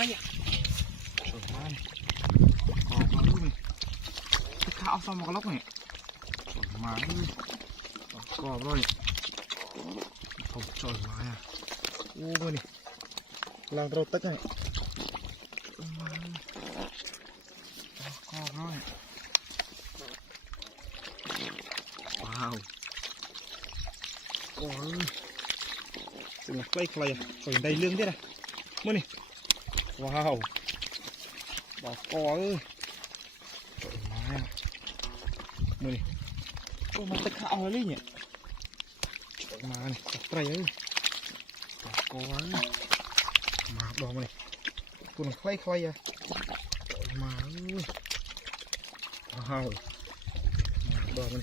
cây ạ. Trời ơi, còn có luôn. Cái khao xong một cái lốc này. Trời má ơi, còn rồi. Không trời má à. Ôi này, lang trâu tất này. Còn rồi. Wow. Ôi. Sự là play play à. Rồi đây lương thế này. Mua này. Wow. Bỏ co ơi. Trời má. Mua này. Ôi mà tất cả oi lên nhỉ. Trời má này, sắp play ơi. Bỏ co ơi. Mà đỏ này. Cô là play play à. Trời má ơi. Wow. Mà đỏ này.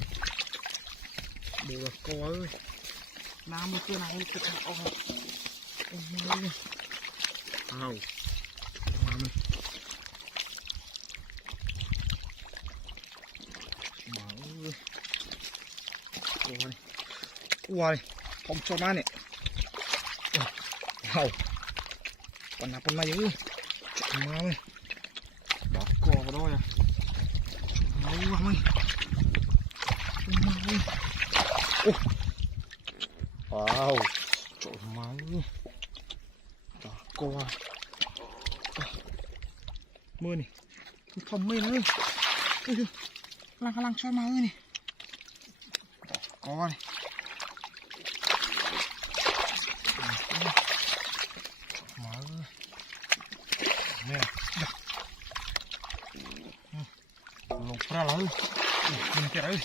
Đều là co ơi. Nam một cái này tất cả oi. Ôi má ơi. Wow. Wow. Wow. Wow. Không cho má này. Wow. Còn nào con này ơi. Trời ơi. Đó cò vào đó à. Wow ơi. Wow. Trời ơi. Đó cò. Mưa này. Không mê nữa ơi. Lăng cho má ơi này. Có này. Má ơi. Nè. Lông ra là ơi. Nhìn kìa ơi.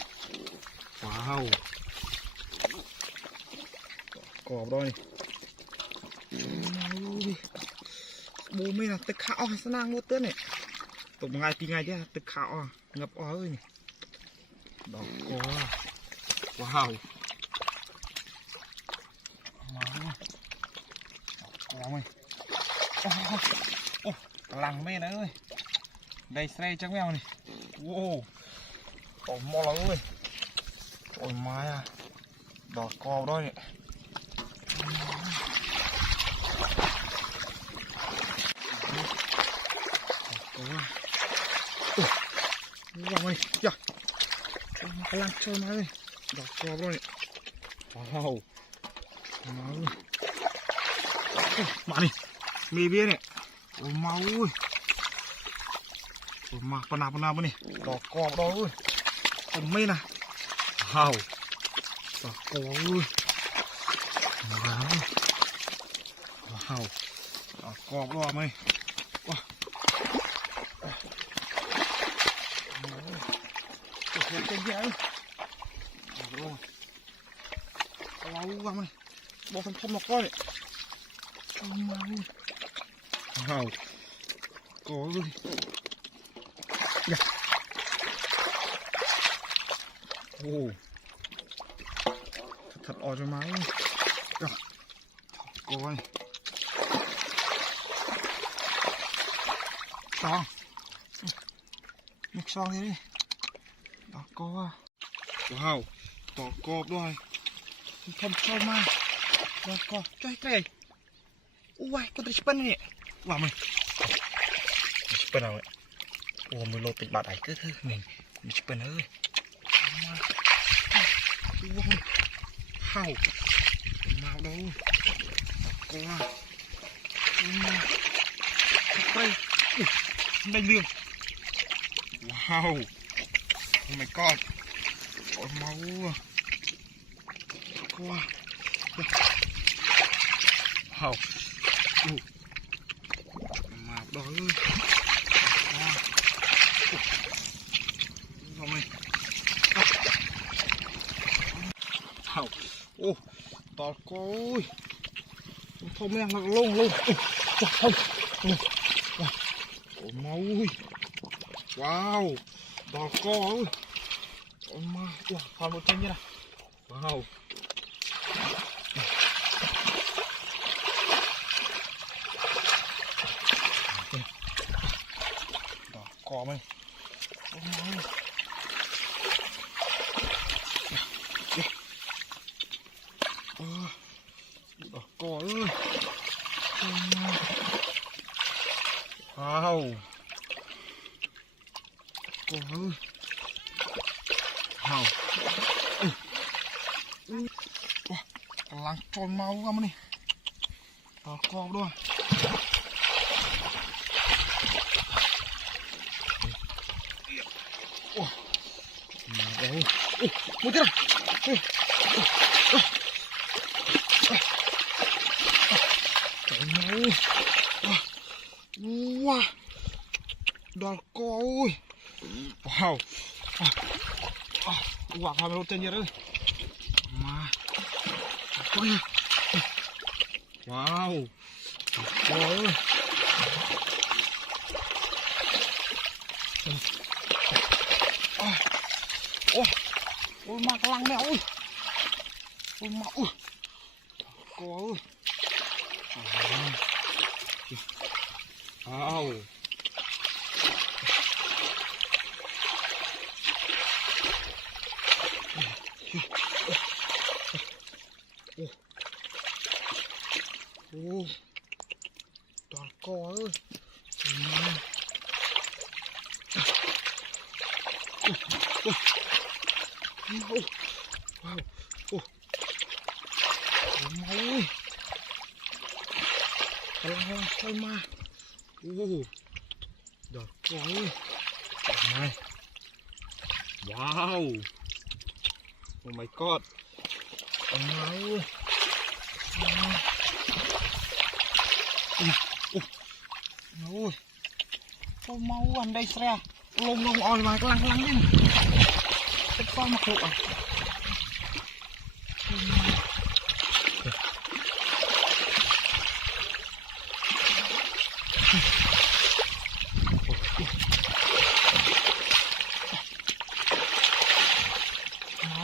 Wow. Có đó này. Bố mê làទឹកkhảo sẽ năng luôn tớ này. Tụi ngày tí ngày chứទឹកkhảo ngập ơi này. Đó có. Wow. Wow. Có mày. Ô, lằng mê nữa ơi. Đây xe chắc mèo này. Wow. Tổ mò lắm ơi. Ôi má à. Đó có đó này. Wow ơi, dạ. Cái lăng chơi má ơi. Đó co rồi. Wow. Má ơi. Má này. Mì bia này. Ôi má ơi. Ôi má, phần nào này. Đó co đó ơi. Ôi mê nè. Wow. Đó co ơi. Má ơi. Wow. Đó co đó mày. Wow. Cái gì ơi. Wow. Wow mày. Bỏ phần không một coi này. Wow. Có ơi. Dạ. Ồ. Thật oi cho má ơi. Dạ. Có ơi. Xong. Mix xong đi đi. Đó có. Wow. Tỏ cọp rồi. Không cho mà. Đó có. Trời trời. Ui, có thể spin này. Wow mày. Spin nào vậy? Ủa mười lô tịch bà đẩy cứ thứ mình spin ơi. Wow. Hào. Màu đâu. Đó có. Đây. Đây liền. Wow. Oh my god. Ôi máu. Wow. Wow. Mà đó ơi. Wow mày. Wow. Ô. To coi. Không em là lông. Không. Ôi máu ơi. Wow. To coi. Ôi má. Wow. Còn một chân như này. Wow. Đó có mày. Ôi má. Đó có ơi. wow wow wow wah kelang tròn mau kamu nih kok doang wah muter wah đòn coi wow wow hai mươi tên rồi mà coi wow coi ôi mà cái lăng này ôi mà ôi coi wow toàn cò ơi wow ôi Alang thôi mà đợt coi này wow oh my god ôi tôi mau ăn đây xe lông oi mà lăng lăng nhá cái con mặc lộ à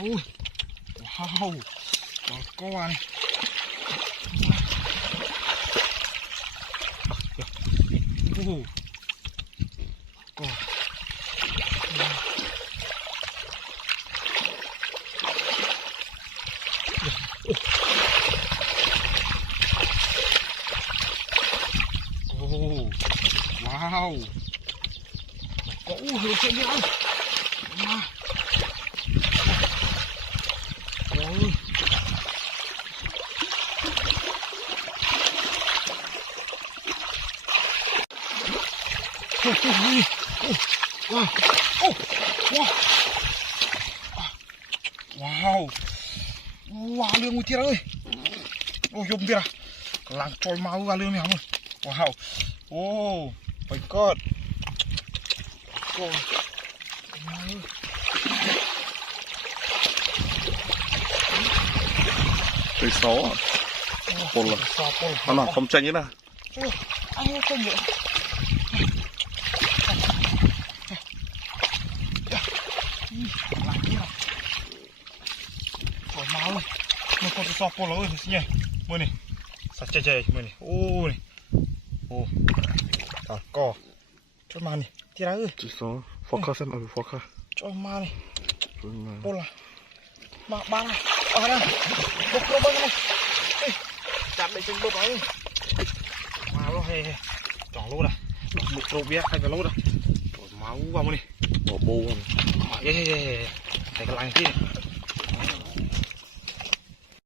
wow con wow có hơi trên nữa mà ôi wow wow lương một tia ơi ôi dùng tia làng trôi máu vào lương này không wow oh my god cây số à một là nó là không tranh như nào anh không tranh nữa trôi máu ơi nó còn sọp po lỗi nhỉ mưa này sạch chè mưa này ô này ô cò cho mà này tí ra ơi chỉ số focus xem ở focus cho mà này ô là mà ba này ở đây bốc nó bốc này chạm để trên bốc ấy mà nó hề chọn luôn này một rô bia hay cái lốt này máu vào này bộ bu cái làng kia